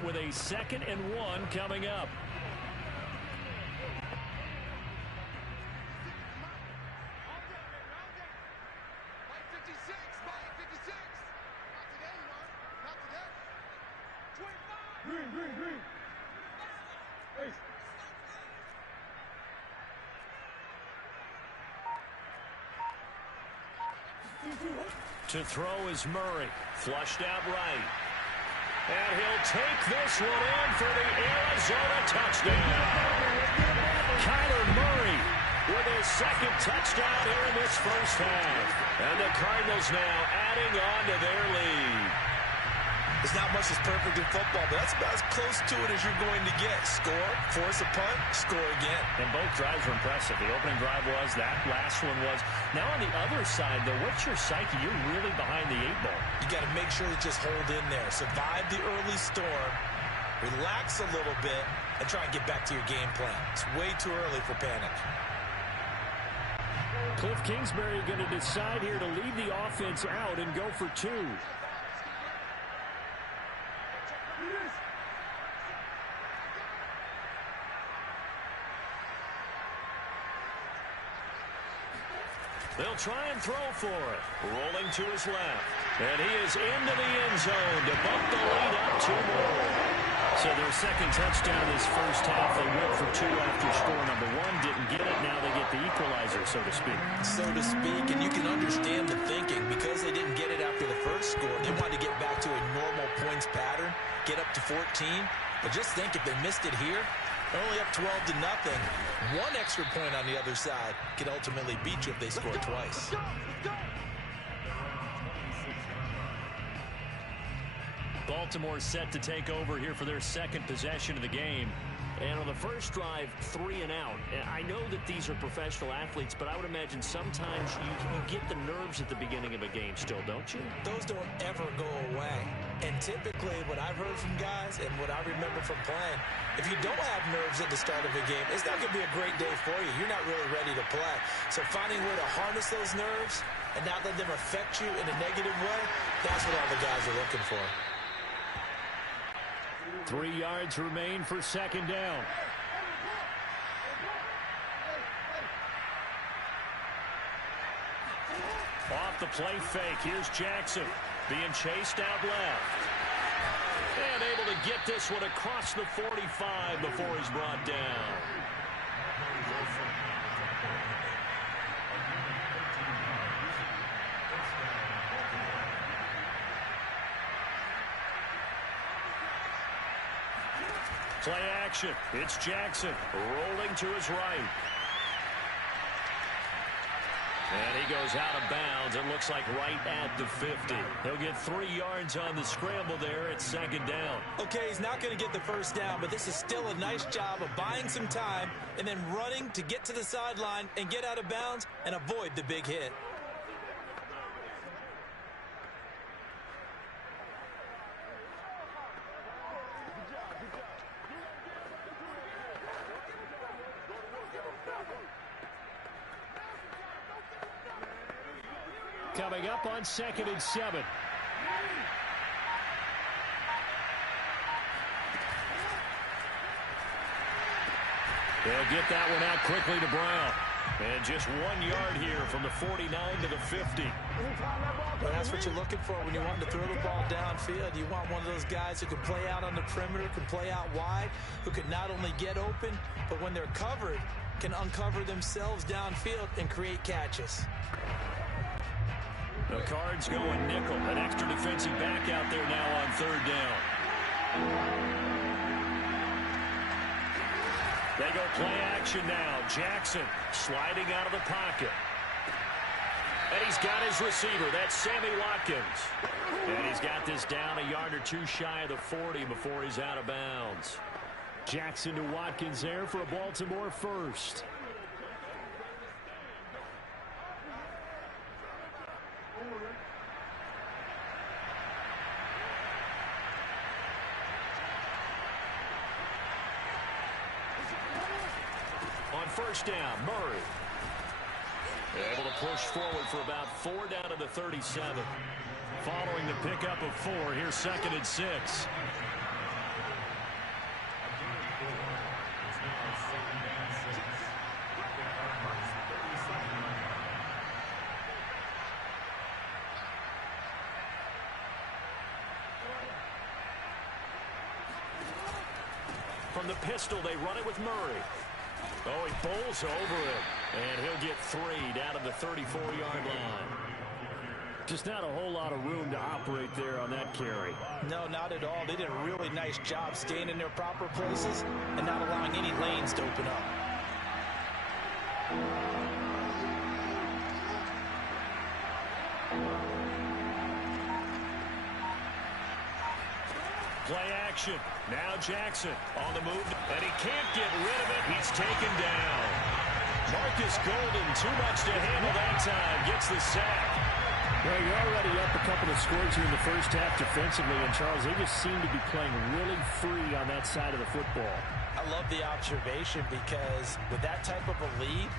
it with a 2nd and 1 coming up. To throw is Murray. Flushed out right. And he'll take this one in for the Arizona touchdown. Kyler Murray with his 2nd touchdown here in this first half. And the Cardinals now adding on to their lead. There's not much that's perfect in football, but that's about as close to it as you're going to get. Score, force a punt, score again. And both drives were impressive. The opening drive was, that last one was. Now on the other side, though, what's your psyche? You're really behind the 8-ball. You got to make sure to just hold in there. Survive the early storm, relax a little bit, and try and get back to your game plan. It's way too early for panic. Cliff Kingsbury going to decide here to leave the offense out and go for 2. They'll try and throw for it. Rolling to his left. And he is into the end zone to bump the lead up 2 more. So their 2nd touchdown this first half. They went for 2 after score number 1. Didn't get it. Now they get the equalizer, so to speak. So to speak, and you can understand the thinking. Because they didn't get it after the first score, they wanted to get back to a normal points pattern, get up to 14. But just think, if they missed it here, they're only up 12-0. 1 extra point on the other side could ultimately beat you if they score twice. Baltimore set to take over here for their 2nd possession of the game. And on the first drive, 3 and out. And I know that these are professional athletes, but I would imagine sometimes you get the nerves at the beginning of a game still, don't you? Those don't ever go away. And typically what I've heard from guys and what I remember from playing, if you don't have nerves at the start of a game, it's not going to be a great day for you. You're not really ready to play. So finding a way to harness those nerves and not let them affect you in a negative way, that's what all the guys are looking for. 3 yards remain for 2nd down. Off the play fake. Here's Jackson being chased out left. And able to get this one across the 45 before he's brought down. Play action. It's Jackson rolling to his right. And he goes out of bounds. It looks like right at the 50. He'll get 3 yards on the scramble there at 2nd down. Okay, he's not going to get the first down, but this is still a nice job of buying some time and then running to get to the sideline and get out of bounds and avoid the big hit. Coming up on 2nd and 7. They'll get that one out quickly to Brown. And just 1 yard here from the 49 to the 50. Well, that's what you're looking for when you want to throw the ball downfield. You want one of those guys who can play out on the perimeter, can play out wide, who can not only get open, but when they're covered, can uncover themselves downfield and create catches. The Cards going nickel. An extra defensive back out there now on 3rd down. They go play action now. Jackson sliding out of the pocket. And he's got his receiver. That's Sammy Watkins. And he's got this down a yard or 2 shy of the 40 before he's out of bounds. Jackson to Watkins there for a Baltimore first. On 1st down, Murray. Able to push forward for about 4 down to the 37. Following the pickup of 4, here's 2nd and 6. from the pistol. They run it with Murray. Oh, he bowls over him. And he'll get 3 down to the 34-yard line. Just not a whole lot of room to operate there on that carry. No, not at all. They did a really nice job staying in their proper places and not allowing any lanes to open up. Play action. Now Jackson on the move, and he can't get rid of it. He's taken down. Marcus Golden, too much to handle that time, gets the sack. Well, you're already up a couple of scores here in the first half defensively, and Charles, they just seem to be playing really free on that side of the football. I love the observation because with that type of a lead,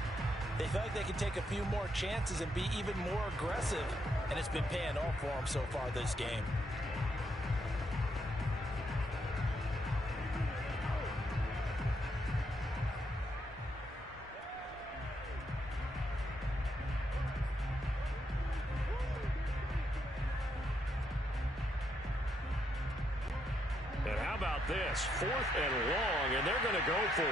they feel like they can take a few more chances and be even more aggressive, and it's been paying off for them so far this game. And how about this? 4th and long, and they're going to go for it.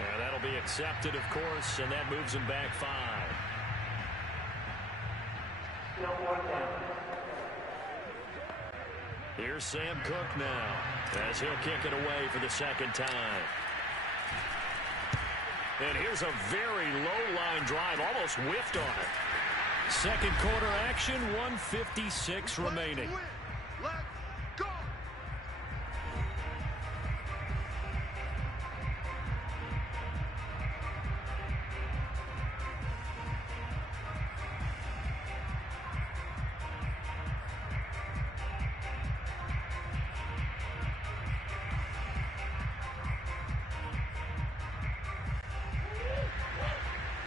And that'll be accepted, of course, and that moves him back 5. Here's Sam Cook now, as he'll kick it away for the second time. And here's a very low-line drive, almost whiffed on it. Second quarter action, 1:56 remaining. Let's go!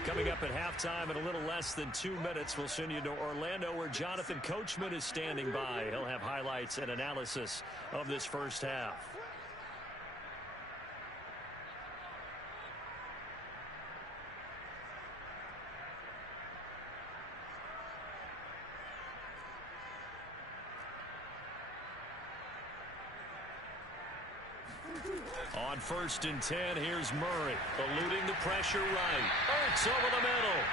Coming up at halftime in a little less than 2 minutes, we'll send you to Orlando where Jonathan Coachman is standing by. He'll have highlights and analysis of this first half. On 1st and 10, here's Murray, eluding the pressure right. Ertz over the middle.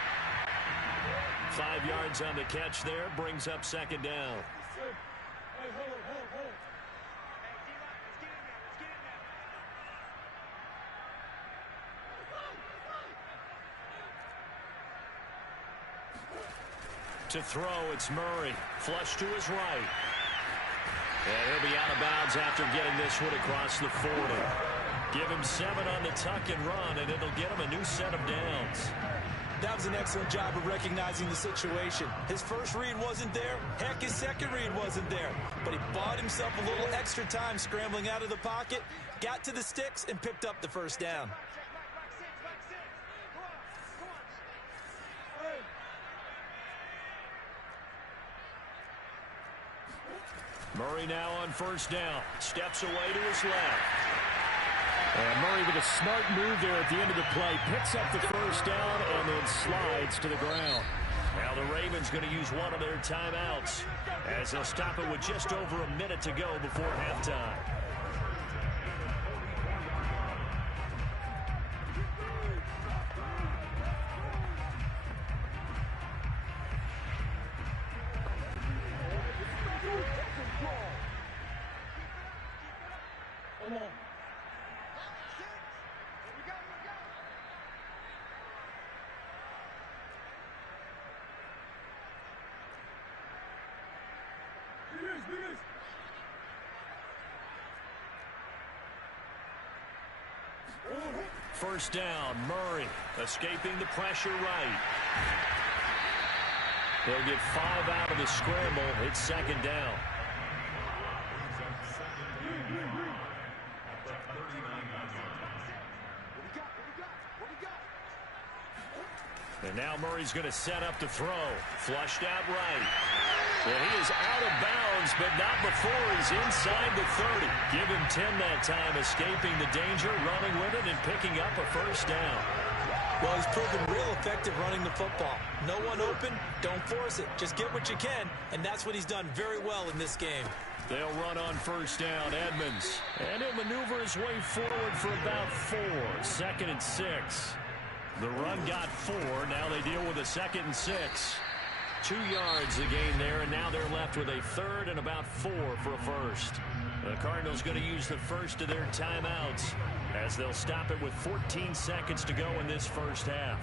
5 yards on the catch there, brings up second down. To throw, it's Murray, flush to his right. And he'll be out of bounds after getting this one across the 40. Give him 7 on the tuck and run, and it'll get him a new set of downs. That was an excellent job of recognizing the situation. His first read wasn't there. Heck, his second read wasn't there. But he bought himself a little extra time scrambling out of the pocket, got to the sticks, and picked up the first down. Murray now on 1st down. Steps away to his left. And Murray with a smart move there at the end of the play. Picks up the first down and then slides to the ground. Now the Ravens going to use one of their timeouts as they'll stop it with just over a minute to go before halftime. First down, Murray escaping the pressure right. They'll get 5 out of the scramble. It's second down. And now Murray's going to set up to throw. Flushed out right. Well, he is out of bounds, but not before he's inside the 30. Give him 10 that time, escaping the danger, running with it, and picking up a first down. Well, he's proven real effective running the football. No one open, don't force it. Just get what you can, and that's what he's done very well in this game. They'll run on first down, Edmonds. And he'll maneuver his way forward for about 4. 2nd and 6. The run got 4. Now they deal with a 2nd and 6. 2 yards the gain there, and now they're left with a 3rd and about 4 for a first. The Cardinals going to use the first of their timeouts as they'll stop it with 14 seconds to go in this first half.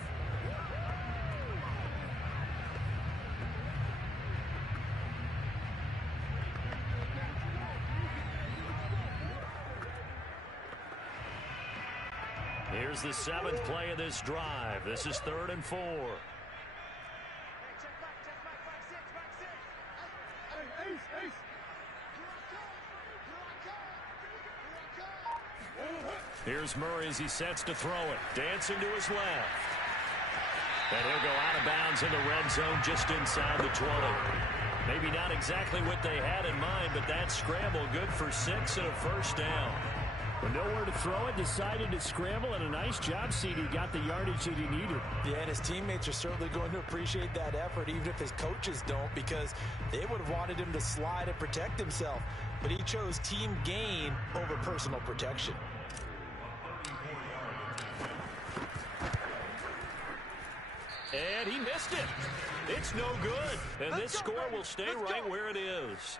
Here's the 7th play of this drive. This is 3rd and 4. Here's Murray as he sets to throw it. Dancing to his left. And he'll go out of bounds in the red zone just inside the 20. Maybe not exactly what they had in mind, but that scramble good for 6 and a first down. With nowhere to throw it, decided to scramble, and a nice job, CD. Got the yardage that he needed. Yeah, and his teammates are certainly going to appreciate that effort, even if his coaches don't, because they would have wanted him to slide and protect himself. But he chose team gain over personal protection. And he missed it. It's no good. And this score will stay right where it is.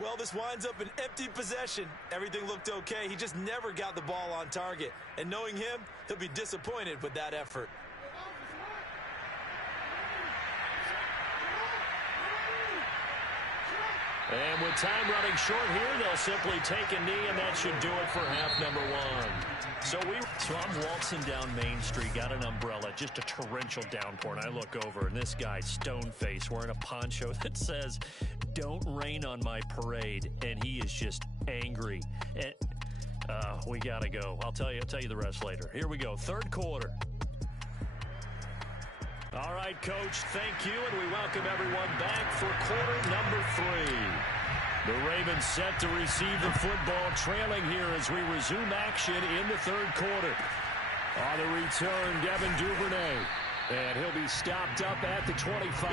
Well, this winds up an empty possession. Everything looked okay. He just never got the ball on target. And knowing him, he'll be disappointed with that effort. And with time running short here, they'll simply take a knee, and that should do it for half number 1. So I'm waltzing down Main Street, got an umbrella, just a torrential downpour, and I look over, and this guy, stone-faced, wearing a poncho that says, "Don't rain on my parade," and he is just angry. And we got to go. I'll tell you the rest later. Here we go, 3rd quarter. All right, Coach, thank you, and we welcome everyone back for quarter number 3. The Ravens set to receive the football, trailing here as we resume action in the 3rd quarter. On the return, Devin Duvernay, and he'll be stopped up at the 25.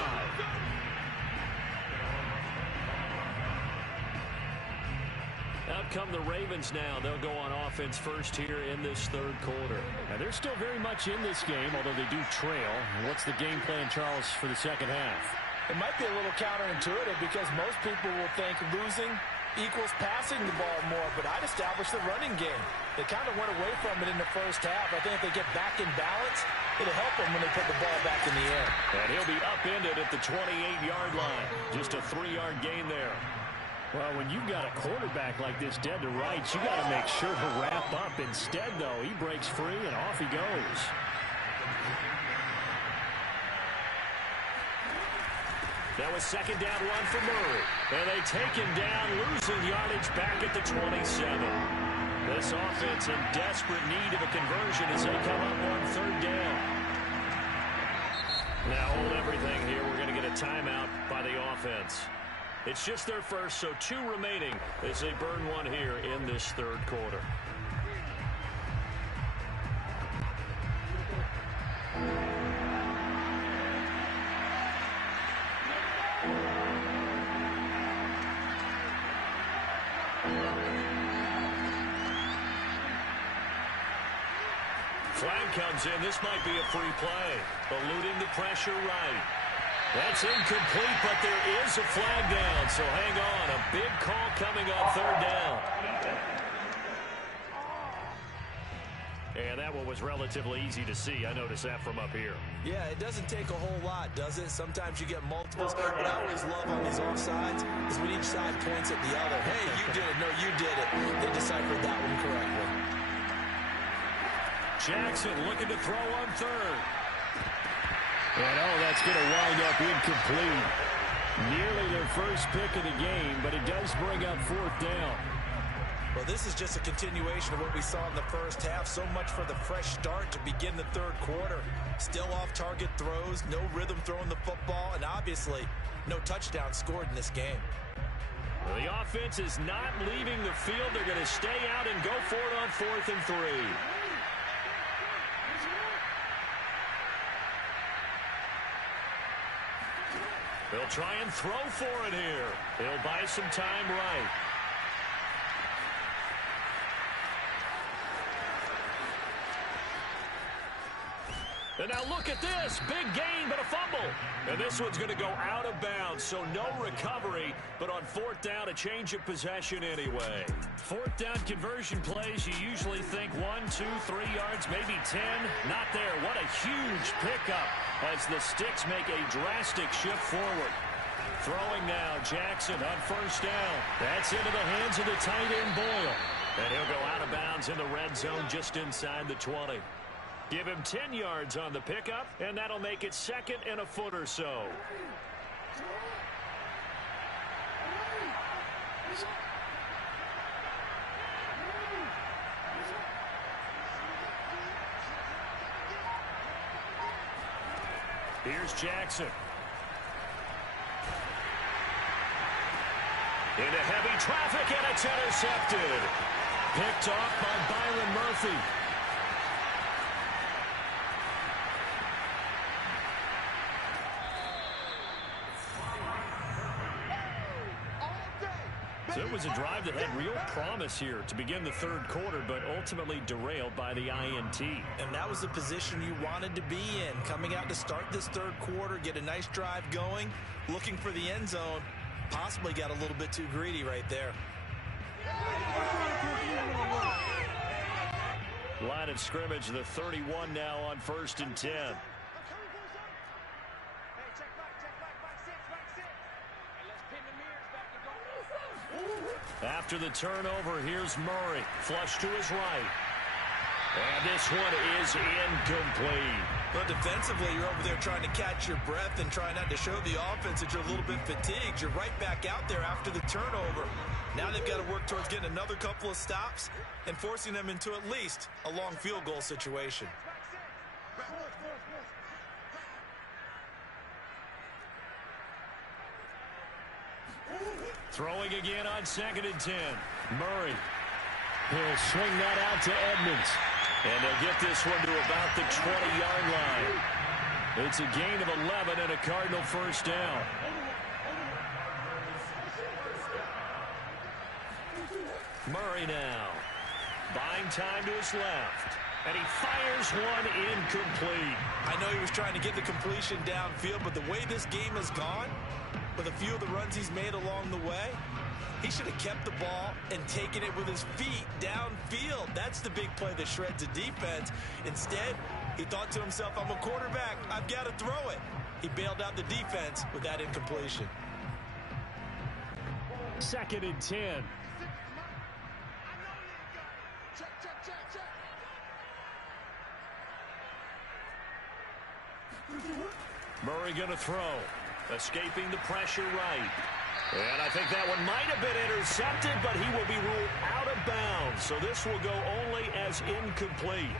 Out come the Ravens now. They'll go on offense first here in this 3rd quarter. And they're still very much in this game, although they do trail. What's the game plan, Charles, for the 2nd half? It might be a little counterintuitive because most people will think losing equals passing the ball more, but I'd establish the running game. They kind of went away from it in the first half. I think if they get back in balance, it'll help them when they put the ball back in the air. And he'll be upended at the 28-yard line. Just a 3-yard gain there. Well, when you've got a quarterback like this dead to rights, you got to make sure to wrap up. Instead, though, he breaks free and off he goes. That was 2nd down run for Murray. And they take him down, losing yardage back at the 27. This offense in desperate need of a conversion as they come up on 3rd down. Now hold everything here. We're going to get a timeout by the offense. It's just their first, so 2 remaining as they burn 1 here in this 3rd quarter. Flag comes in. This might be a free play. Eluding the pressure right. That's incomplete, but there is a flag down, so hang on. A big call coming on 3rd down. And that one was relatively easy to see. I noticed that from up here. Yeah, it doesn't take a whole lot, does it? Sometimes you get multiples. What I always love on these offsides is when each side points at the other. Hey, you did it. No, you did it. They deciphered that one correctly. Jackson looking to throw on 3rd. And, that's going to wind up incomplete. Nearly their first pick of the game, but it does bring up 4th down. Well, this is just a continuation of what we saw in the first half. So much for the fresh start to begin the third quarter. Still off-target throws, no rhythm throwing the football, and obviously no touchdown scored in this game. Well, the offense is not leaving the field. They're going to stay out and go for it on 4th and 3. They'll try and throw for it here. They'll buy some time right. And now look at this. Big gain, but a fumble. And this one's going to go out of bounds, so no recovery. But on 4th down, a change of possession anyway. 4th down conversion plays, you usually think 1, 2, 3 yards, maybe 10. Not there. What a huge pickup as the Sticks make a drastic shift forward. Throwing now, Jackson on 1st down. That's into the hands of the tight end, Boyle. And he'll go out of bounds in the red zone just inside the 20. Give him 10 yards on the pickup, and that'll make it 2nd and a foot or so. Here's Jackson. Into heavy traffic, and it's intercepted. Picked off by Byron Murphy. So it was a drive that had real promise here to begin the third quarter, but ultimately derailed by the INT. And that was the position you wanted to be in. Coming out to start this third quarter, get a nice drive going, looking for the end zone. Possibly got a little bit too greedy right there. Line of scrimmage, the 31 now on 1st and 10. After the turnover, here's Murray. Flush to his right. And this one is incomplete. But defensively, you're over there trying to catch your breath and try not to show the offense that you're a little bit fatigued. You're right back out there after the turnover. Now they've got to work towards getting another couple of stops and forcing them into at least a long field goal situation. Throwing again on 2nd and 10. Murray. He'll swing that out to Edmonds. And they'll get this one to about the 20-yard line. It's a gain of 11 and a Cardinal 1st down. Murray now. Buying time to his left. And he fires one incomplete. I know he was trying to get the completion downfield, but the way this game has gone, with a few of the runs he's made along the way, he should have kept the ball and taken it with his feet downfield. That's the big play that shreds a defense. Instead, he thought to himself, I'm a quarterback. I've got to throw it. He bailed out the defense with that incompletion. 2nd and 10. Murray going to throw. Escaping the pressure right. And I think that one might have been intercepted, but he will be ruled out of bounds. So this will go only as incomplete.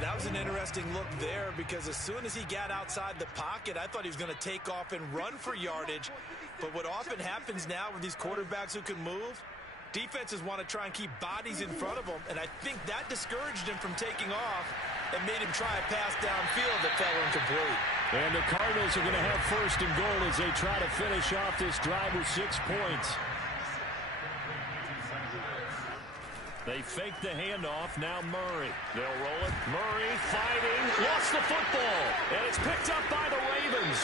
That was an interesting look there because as soon as he got outside the pocket, I thought he was going to take off and run for yardage. But what often happens now with these quarterbacks who can move, defenses want to try and keep bodies in front of them. And I think that discouraged him from taking off and made him try a pass downfield that fell incomplete. And the Cardinals are going to have 1st and goal as they try to finish off this drive with 6 points. They fake the handoff. Now Murray. They'll roll it. Murray fighting. Lost the football. And it's picked up by the Ravens.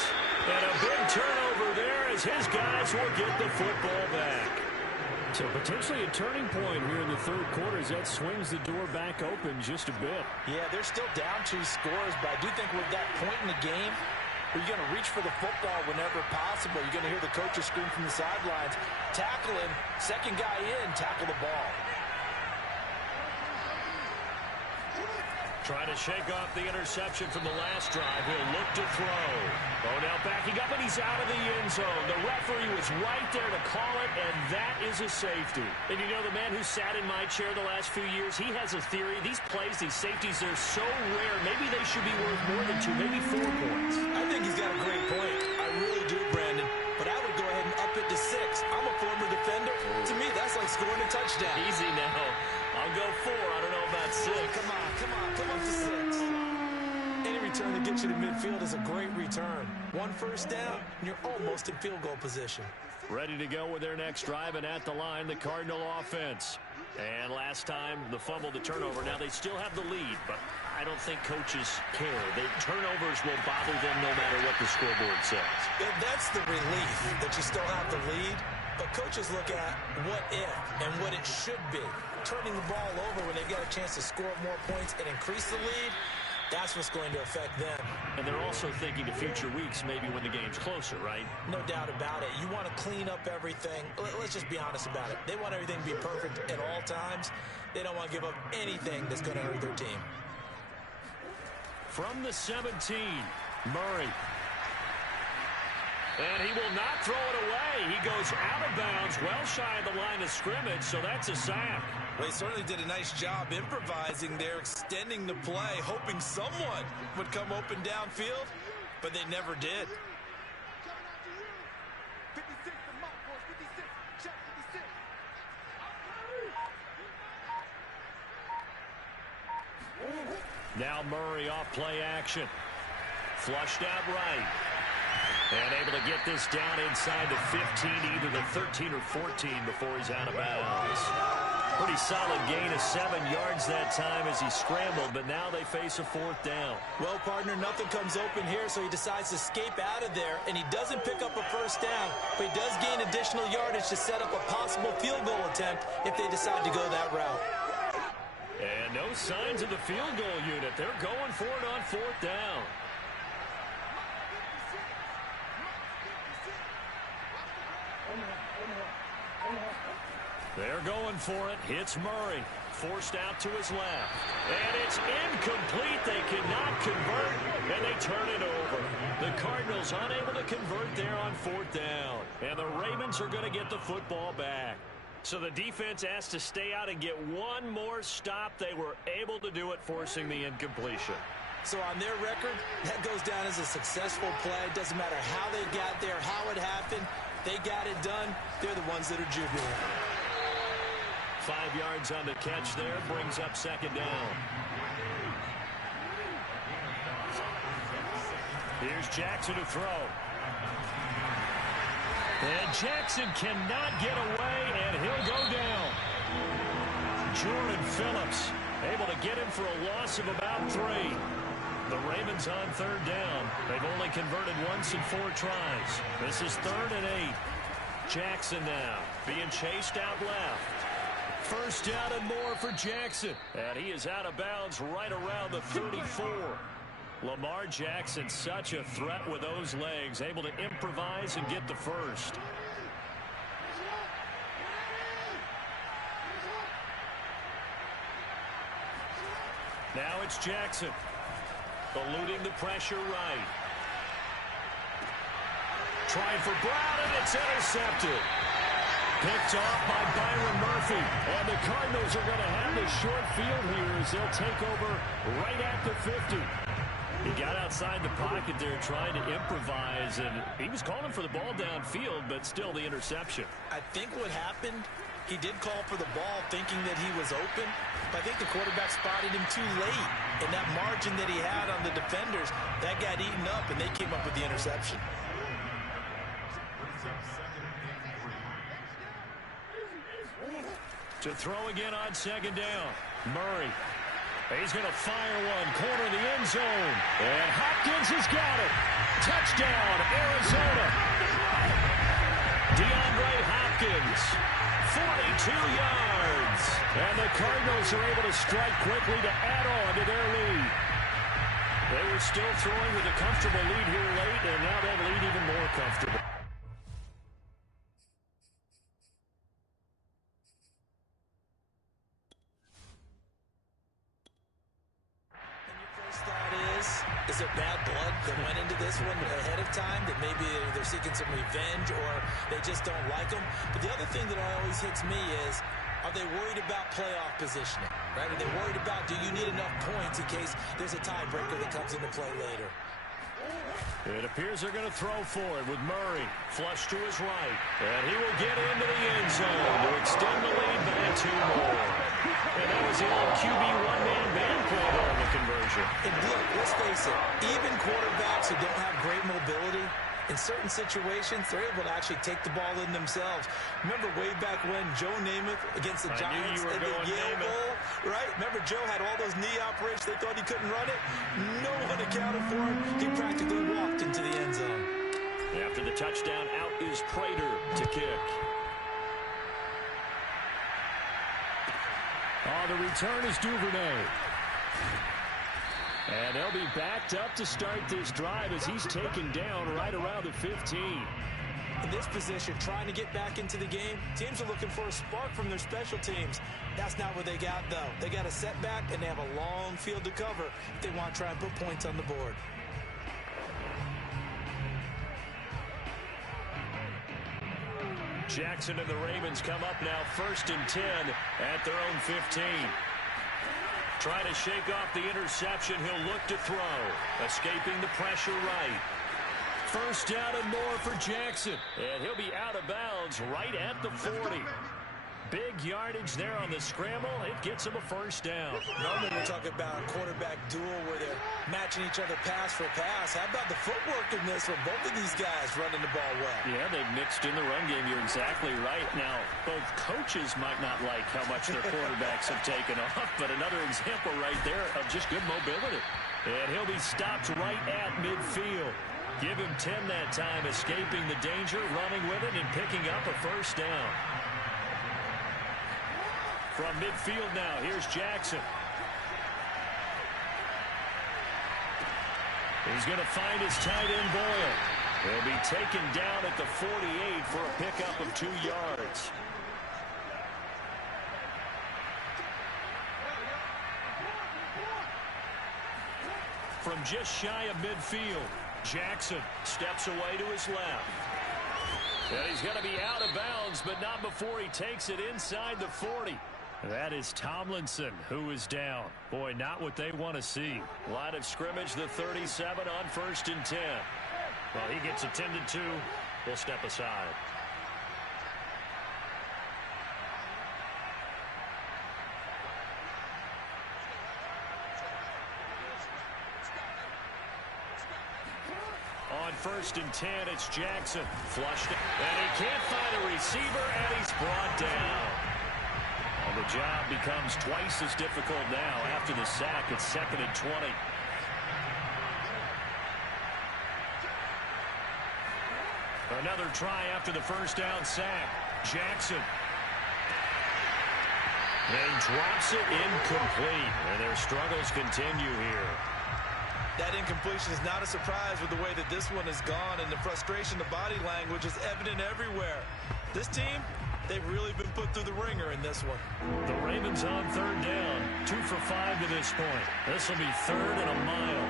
And a big turnover there as his guys will get the football back. So potentially a turning point here in the third quarter as that swings the door back open just a bit. Yeah, they're still down 2 scores, but I do think we're at that point in the game where you're going to reach for the football whenever possible. You're going to hear the coaches scream from the sidelines, tackle him, second guy in, tackle the ball. Trying to shake off the interception from the last drive. He'll look to throw. Odell backing up, and he's out of the end zone. The referee was right there to call it, and that is a safety. And you know, the man who sat in my chair the last few years, he has a theory. These plays, these safeties, they're so rare. Maybe they should be worth more than 2, maybe 4 points. I think he's got a great point. I really do, Brandon. But I would go ahead and up it to 6. I'm a former defender. To me, that's like scoring a touchdown. Easy now. I'll go 4. I don't know about 6. Come on. Come up to 6. Any return that gets you to midfield is a great return. 1 first down, and you're almost in field goal position. Ready to go with their next drive, and at the line, the Cardinal offense. And last time, the fumble, the turnover. Now they still have the lead, but I don't think coaches care. Turnovers will bother them no matter what the scoreboard says. That's the relief that you still have the lead. But coaches look at what if and what it should be. Turning the ball over when they get a chance to score more points and increase the lead, that's what's going to affect them. And they're also thinking to future weeks, maybe when the game's closer, right? No doubt about it. You want to clean up everything. Let's just be honest about it. They want everything to be perfect at all times. They don't want to give up anything that's going to hurt their team. From the 17, Murray. And he will not throw it away. He goes out of bounds, well shy of the line of scrimmage, so that's a sack. Well, he certainly did a nice job improvising there, extending the play, hoping someone would come open downfield, but they never did. Now Murray off play action. Flushed out right. And able to get this down inside the 15, either the 13 or 14 before he's out of bounds. Pretty solid gain of 7 yards that time as he scrambled, but now they face a 4th down. Well, partner, nothing comes open here, so he decides to escape out of there, and he doesn't pick up a first down, but he does gain additional yardage to set up a possible field goal attempt if they decide to go that route. And no signs of the field goal unit. They're going for it on 4th down. They're going for it. Hits Murray. Forced out to his left. And it's incomplete. They cannot convert, and they turn it over. The Cardinals unable to convert there on 4th down. And the Ravens are going to get the football back. So the defense asked to stay out and get one more stop. They were able to do it, forcing the incompletion. So on their record, that goes down as a successful play. It doesn't matter how they got there, how it happened. They got it done. They're the ones that are jubilant. 5 yards on the catch there, brings up 2nd down. Here's Jackson to throw. And Jackson cannot get away, and he'll go down. Jordan Phillips able to get him for a loss of about 3. The Ravens on 3rd down. They've only converted once in 4 tries. This is 3rd and 8. Jackson now being chased out left. First down and more for Jackson. And he is out of bounds right around the 34. Lamar Jackson, such a threat with those legs, able to improvise and get the first. Now it's Jackson. Eluding the pressure right. Trying for Brown, and it's intercepted. Picked off by Byron Murphy. And the Cardinals are going to have the short field here as they'll take over right at the 50. He got outside the pocket there trying to improvise, and he was calling for the ball downfield, but still the interception. I think what happened, he did call for the ball thinking that he was open, but I think the quarterback spotted him too late. And that margin that he had on the defenders, that got eaten up, and they came up with the interception. To throw again on 2nd down. Murray. He's going to fire one. Corner of the end zone. And Hopkins has got it. Touchdown, Arizona. DeAndre Hopkins. 42 yards. And the Cardinals are able to strike quickly to add on to their lead. They were still throwing with a comfortable lead here late, and now that lead even more comfortable. this one ahead of time, that maybe they're seeking some revenge or they just don't like them. But the other thing that always hits me is, are they worried about playoff positioning, right? Are they worried about, do you need enough points in case there's a tiebreaker that comes into play later? It appears they're going to throw for it with Murray. Flush to his right. And he will get into the end zone to extend the lead by 2 more. And that was the old QB one-man band play there on the conversion. And look, let's face it, even quarterbacks who don't have great mobility, in certain situations, they're able to actually take the ball in themselves. Remember way back when Joe Namath against the Giants at the Yale Bowl, right? Remember Joe had all those knee operations. They thought he couldn't run it. No one accounted for him. He practically walked into the end zone. After the touchdown, out is Prater to kick. The return is Duvernay. And they'll be backed up to start this drive as he's taken down right around the 15. In this position, trying to get back into the game, teams are looking for a spark from their special teams. That's not what they got, though. They got a setback, and they have a long field to cover if they want to try and put points on the board. Jackson and the Ravens come up now 1st and 10 at their own 15. Trying to shake off the interception. He'll look to throw. Escaping the pressure right. 1st down and more for Jackson. And he'll be out of bounds right at the 40. Big yardage there on the scramble. It gets him a 1st down. Normally we're talking about a quarterback duel where they're matching each other pass for pass. How about the footwork in this from both of these guys running the ball well? Yeah, they've mixed in the run game. You're exactly right. Now, both coaches might not like how much their quarterbacks have taken off, but another example right there of just good mobility. And he'll be stopped right at midfield. Give him 10 that time, escaping the danger, running with it, and picking up a 1st down. From midfield now, here's Jackson. He's going to find his tight end Boyle. He'll be taken down at the 48 for a pickup of 2 yards. From just shy of midfield, Jackson steps away to his left. And he's going to be out of bounds, but not before he takes it inside the 40. That is Tomlinson, who is down. Boy, not what they want to see. Line of scrimmage, the 37 on 1st and 10. Well, he gets attended to. We'll step aside. On 1st and 10, it's Jackson. Flushed. And he can't find a receiver, and he's brought down. And the job becomes twice as difficult now after the sack. It's 2nd and 20. Another try after the 1st down sack. Jackson. They drops it incomplete. And their struggles continue here. That incompletion is not a surprise with the way that this one has gone, and the frustration, the body language is evident everywhere. This team, they've really been put through the ringer in this one. The Ravens on 3rd down. 2 for 5 to this point. This will be 3rd and a mile.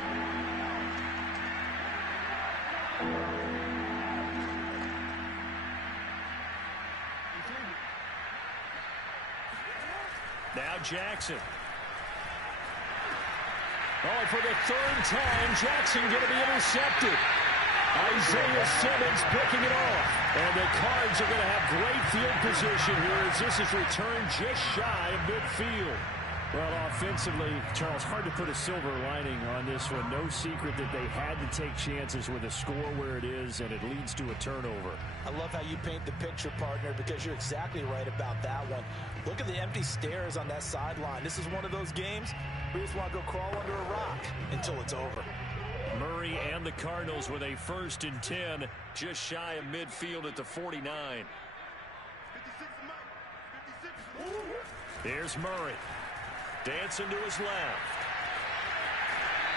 Now Jackson. Oh, for the 3rd time, Jackson going to be intercepted. Isaiah Simmons picking it off. And the Cards are going to have great field position here as this is returned just shy of midfield. Well, offensively, Charles, hard to put a silver lining on this one. No secret that they had to take chances with a score where it is, and it leads to a turnover. I love how you paint the picture, partner, because you're exactly right about that one. Look at the empty stares on that sideline. This is one of those games where you just want to go crawl under a rock until it's over. Murray and the Cardinals with a 1st and 10, just shy of midfield at the 49. Here's Murray. Dancing to his left.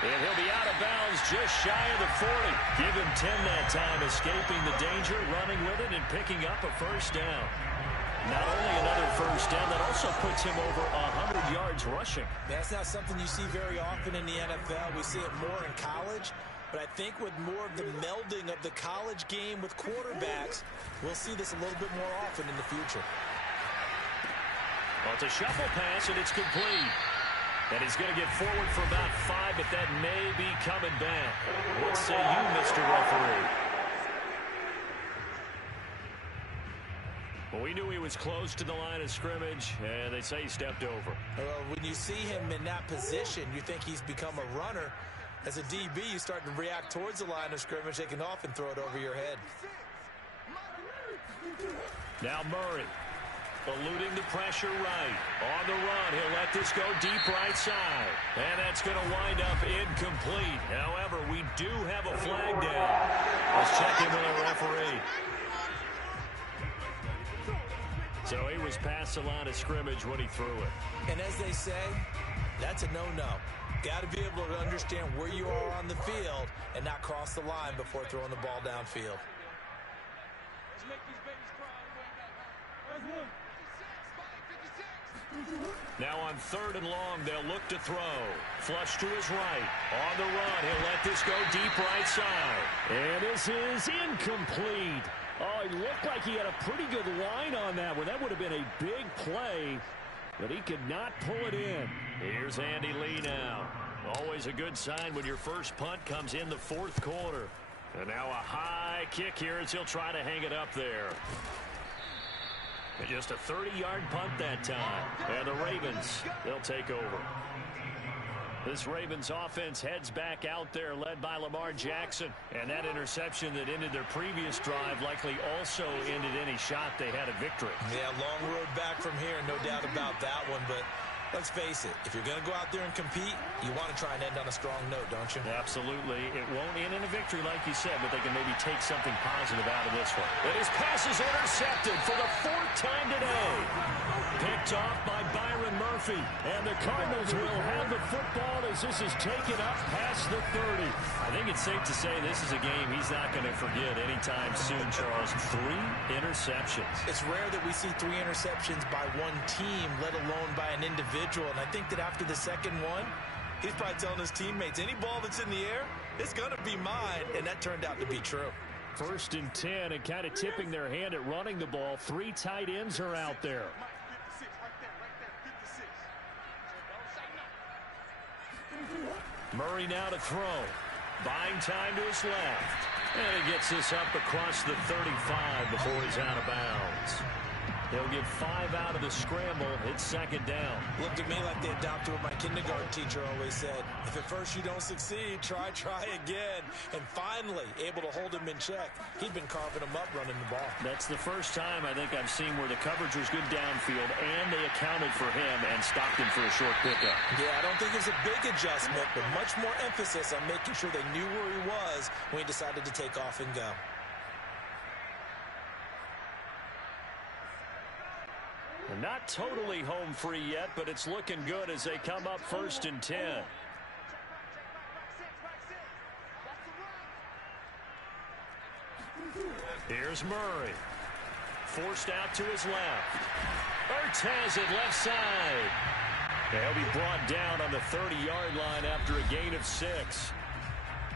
And he'll be out of bounds just shy of the 40. Give him 10 that time, escaping the danger, running with it, and picking up a 1st down. Not only another 1st down, that also puts him over 100 yards rushing. That's not something you see very often in the NFL. We see it more in college. But I think with more of the melding of the college game with quarterbacks, we'll see this a little bit more often in the future. Well, it's a shuffle pass, and it's complete. And he's going to get forward for about 5, but that may be coming back. What say you, Mr. Referee? Well, we knew he was close to the line of scrimmage, and they say he stepped over. Well, when you see him in that position, you think he's become a runner. As a DB, you start to react towards the line of scrimmage. They can often throw it over your head. Now Murray, eluding the pressure right. On the run, he'll let this go deep right side. And that's going to wind up incomplete. However, we do have a flag down. Let's check in with the referee. So he was past the line of scrimmage when he threw it. And as they say, that's a no-no. Got to be able to understand where you are on the field and not cross the line before throwing the ball downfield. Now on 3rd and long, they'll look to throw. Flush to his right. On the run, he'll let this go deep right side. And this is incomplete. Oh, he looked like he had a pretty good line on that one. That would have been a big play, but he could not pull it in. Here's Andy Lee now. Always a good sign when your first punt comes in the 4th quarter. And now a high kick here as he'll try to hang it up there. And just a 30-yard punt that time. And the Ravens, they'll take over. This Ravens offense heads back out there, led by Lamar Jackson. And that interception that ended their previous drive likely also ended any shot they had at victory. Yeah, long road back from here, no doubt about that one. But let's face it, if you're going to go out there and compete, you want to try and end on a strong note, don't you? Absolutely. It won't end in a victory like you said, but they can maybe take something positive out of this one. And his pass is intercepted for the 4th time today. Picked off by Byron Murphy. And the Cardinals will have the football as this is taken up past the 30. I think it's safe to say this is a game he's not going to forget anytime soon, Charles. 3 interceptions. It's rare that we see 3 interceptions by one team, let alone by an individual. And I think that after the second one, he's probably telling his teammates, any ball that's in the air, it's going to be mine. And that turned out to be true. 1st and 10, and kind of tipping their hand at running the ball. 3 tight ends are out there. Murray now to throw. Buying time to his left. And he gets this up across the 35 before he's out of bounds. He'll get 5 out of the scramble. It's 2nd down. Looked at me like they adopted what my kindergarten teacher always said. If at first you don't succeed, try again. And finally, able to hold him in check. He'd been carving him up running the ball. That's the first time I think I've seen where the coverage was good downfield, and they accounted for him and stopped him for a short pickup. Yeah, I don't think it was a big adjustment, but much more emphasis on making sure they knew where he was when he decided to take off and go. Not totally home free yet, but it's looking good as they come up 1st and 10. Here's Murray. Forced out to his left. Ertz has it left side. He'll be brought down on the 30-yard line after a gain of 6.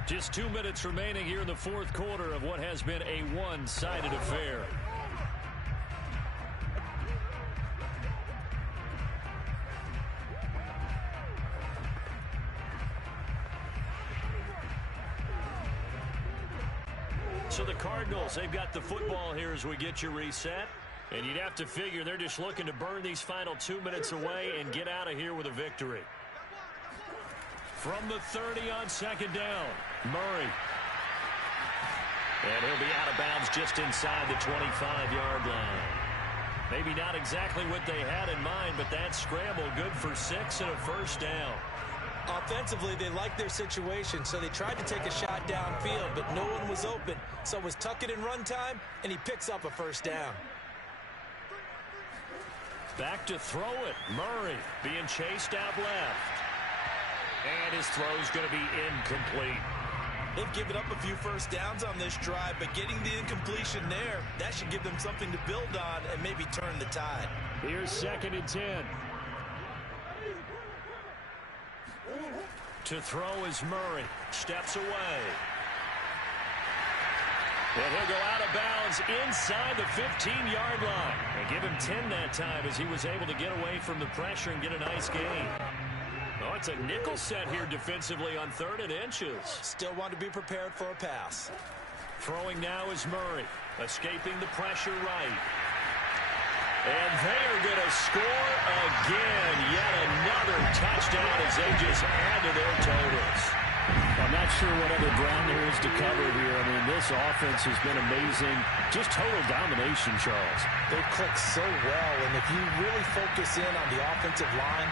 Just 2 minutes remaining here in the 4th quarter of what has been a one-sided affair. So the Cardinals, they've got the football here as we get you reset. And you'd have to figure they're just looking to burn these final 2 minutes away and get out of here with a victory. From the 30 on 2nd down, Murray. And he'll be out of bounds just inside the 25-yard line. Maybe not exactly what they had in mind, but that scramble good for 6 and a 1st down. Offensively, they liked their situation, so they tried to take a shot downfield, but no one was open. So it was tuck it in run time, and he picks up a 1st down. Back to throw it. Murray being chased out left. And his throw's going to be incomplete. They've given up a few 1st downs on this drive, but getting the incompletion there, that should give them something to build on and maybe turn the tide. Here's 2nd and 10. To throw is Murray. Steps away. And he'll go out of bounds inside the 15-yard line. And give him 10 that time as he was able to get away from the pressure and get a nice gain. Oh, it's a nickel set here defensively on 3rd and inches. Still want to be prepared for a pass. Throwing now is Murray. Escaping the pressure right. And they are going to score again. Yet another touchdown as they just add to their totals. I'm not sure what other ground there is to cover here. I mean, this offense has been amazing. Just total domination, Charles. They've clicked so well, and if you really focus in on the offensive line,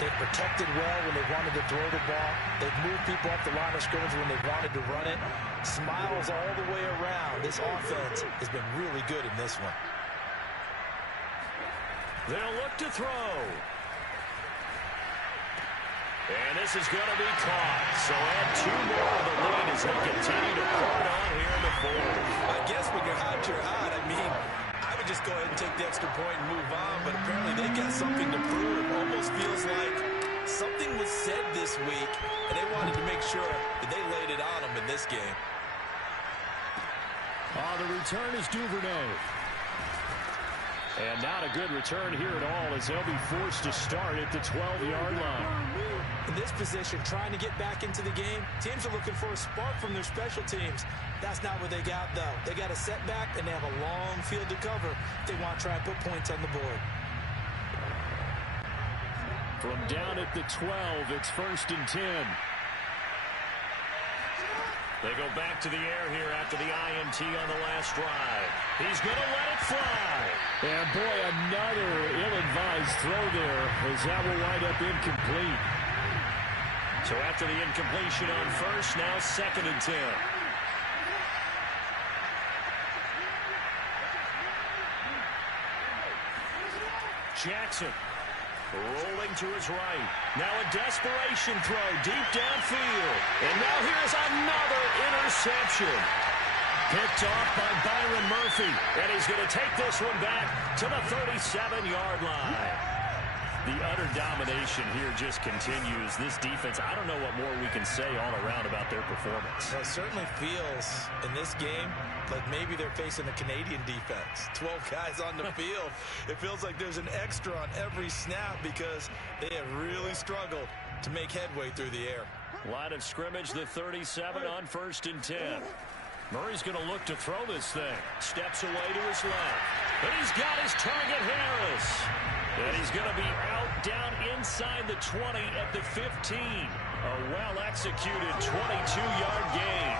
they've protected well when they wanted to throw the ball. They've moved people off the line of scrimmage when they wanted to run it. Smiles all the way around. This offense has been really good in this one. They'll look to throw. And this is going to be caught. So add 2 more to the lead as they continue to put on here in the 4th. I guess when you're hot, you're hot. I mean, I would just go ahead and take the extra point and move on, but apparently they got something to prove. Almost feels like something was said this week, and they wanted to make sure that they laid it on them in this game. The return is Duvernay. And not a good return here at all as they'll be forced to start at the 12-yard line. In this position, trying to get back into the game, teams are looking for a spark from their special teams. That's not what they got, though. They got a setback, and they have a long field to cover if they want to try and put points on the board. From down at the 12, it's 1st and 10. They go back to the air here after the INT on the last drive. He's going to let it fly. And, boy, another ill-advised throw there as that will wind up incomplete. So after the incompletion on 1st, now 2nd and 10. Jackson rolling to his right. Now a desperation throw deep downfield. And now here's another interception. Picked off by Byron Murphy. And he's going to take this one back to the 37-yard line. The utter domination here just continues. This defense, I don't know what more we can say all around about their performance. Well, it certainly feels in this game like maybe they're facing a Canadian defense. 12 guys on the field. It feels like there's an extra on every snap because they have really struggled to make headway through the air. Line of scrimmage, the 37 on 1st and 10. Murray's going to look to throw this thing. Steps away to his left. And he's got his target, Harris. And he's going to be out down inside the 20 at the 15. A well-executed 22-yard gain.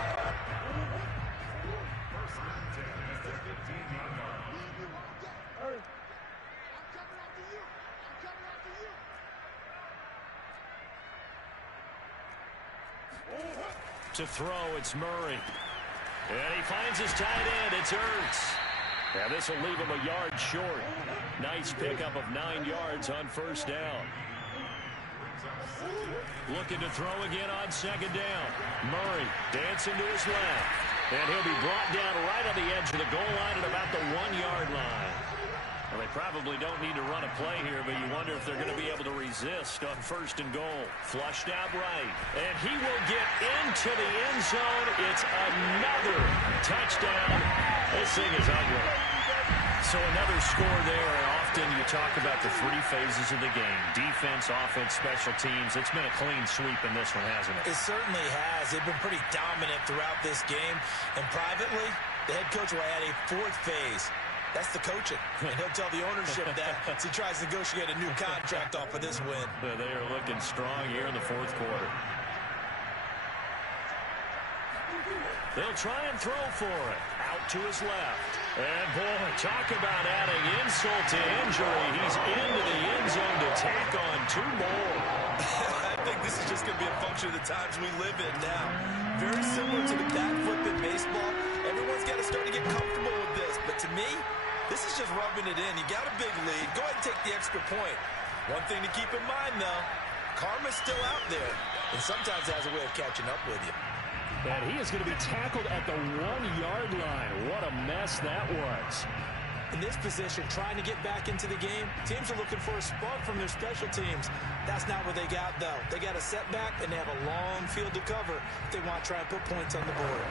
To throw, it's Murray. And he finds his tight end. It's Ertz. Now this will leave him a yard short. Nice pickup of 9 yards on 1st down. Looking to throw again on 2nd down. Murray dancing to his left. And he'll be brought down right on the edge of the goal line at about the 1-yard line. Well, they probably don't need to run a play here, but you wonder if they're going to be able to resist on 1st and goal. Flushed out right. And he will get into the end zone. It's another touchdown. This thing is ugly. So another score there. Often you talk about the 3 phases of the game. Defense, offense, special teams. It's been a clean sweep in this one, hasn't it? It certainly has. They've been pretty dominant throughout this game. And privately, the head coach will add a 4th phase. That's the coaching. And he'll tell the ownership that as he tries to negotiate a new contract off of this win. They are looking strong here in the 4th quarter. They'll try and throw for it. Out to his left. And, boy, talk about adding insult to injury. He's into the end zone to tack on 2 more. I think this is just going to be a function of the times we live in now. Very similar to the bat flip in baseball. Everyone's got to start to get comfortable with this. But to me, this is just rubbing it in. You got a big lead. Go ahead and take the extra point. One thing to keep in mind, though, karma's still out there. And sometimes it has a way of catching up with you. And he is going to be tackled at the 1-yard line. What a mess that was. In this position, trying to get back into the game, teams are looking for a spark from their special teams. That's not what they got, though. They got a setback, and they have a long field to cover if they want to try and put points on the board.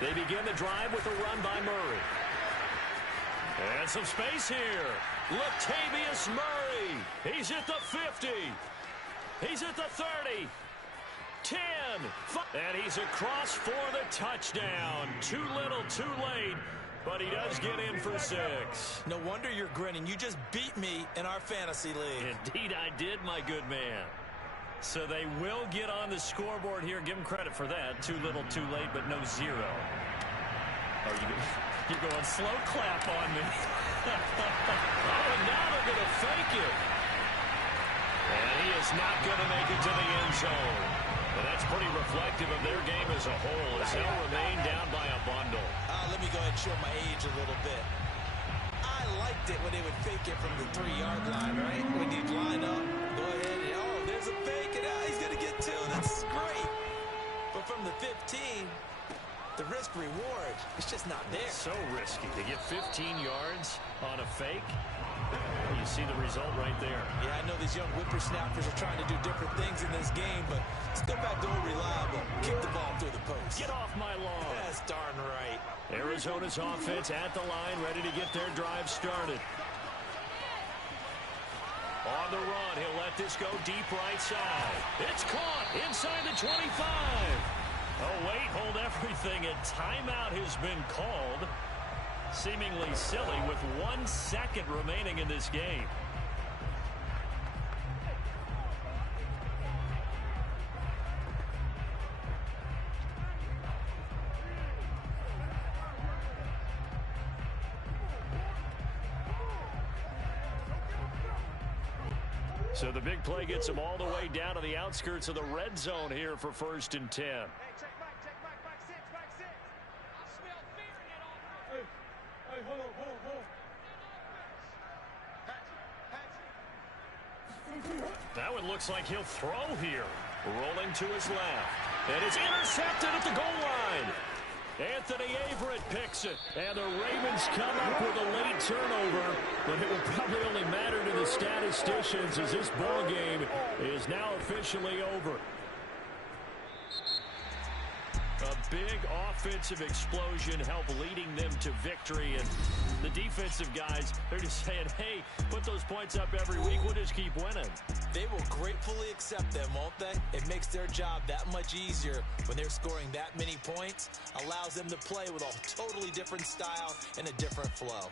They begin the drive with a run by Murray. And some space here. Latavius Murray. He's at the 50. He's at the 30. 10. And he's across for the touchdown. Too little, too late. But he does get in for 6. No wonder you're grinning. You just beat me in our fantasy league. Indeed I did, my good man. So they will get on the scoreboard here. Give them credit for that. Too little, too late, but no 0. Oh, you're going slow clap on me. Oh, and now they're going to fake it. And he is not going to make it to the end zone. And that's pretty reflective of their game as a whole, as they'll remain down by a bundle. Let me go ahead and show my age a little bit. I liked it when they would fake it from the 3-yard line, right? When you'd line up, go ahead and, oh, there's a fake, and he's going to get 2. That's great. But from the 15, the risk-reward, it's just not there. So risky to get 15 yards on a fake. You see the result right there. Yeah, I know these young whippersnappers are trying to do different things in this game, but let's go back to old reliable. Kick the ball through the post. Get off my lawn. That's darn right. Arizona's offense at the line, ready to get their drive started. On the run, he'll let this go deep right side. It's caught inside the 25. Oh, wait, hold everything. A timeout has been called. Seemingly silly with 1 second remaining in this game. So the big play gets them all the way down to the outskirts of the red zone here for 1st and 10. That one looks like he'll throw here. Rolling to his left. And it's intercepted at the goal line. Anthony Averett picks it. And the Ravens come up with a late turnover. But it will probably only matter to the statisticians as this ball game is now officially over. A big offensive explosion helped leading them to victory. And the defensive guys, they're just saying, hey, put those points up every week. We'll just keep winning. They will gratefully accept them, won't they? It makes their job that much easier when they're scoring that many points. Allows them to play with a totally different style and a different flow.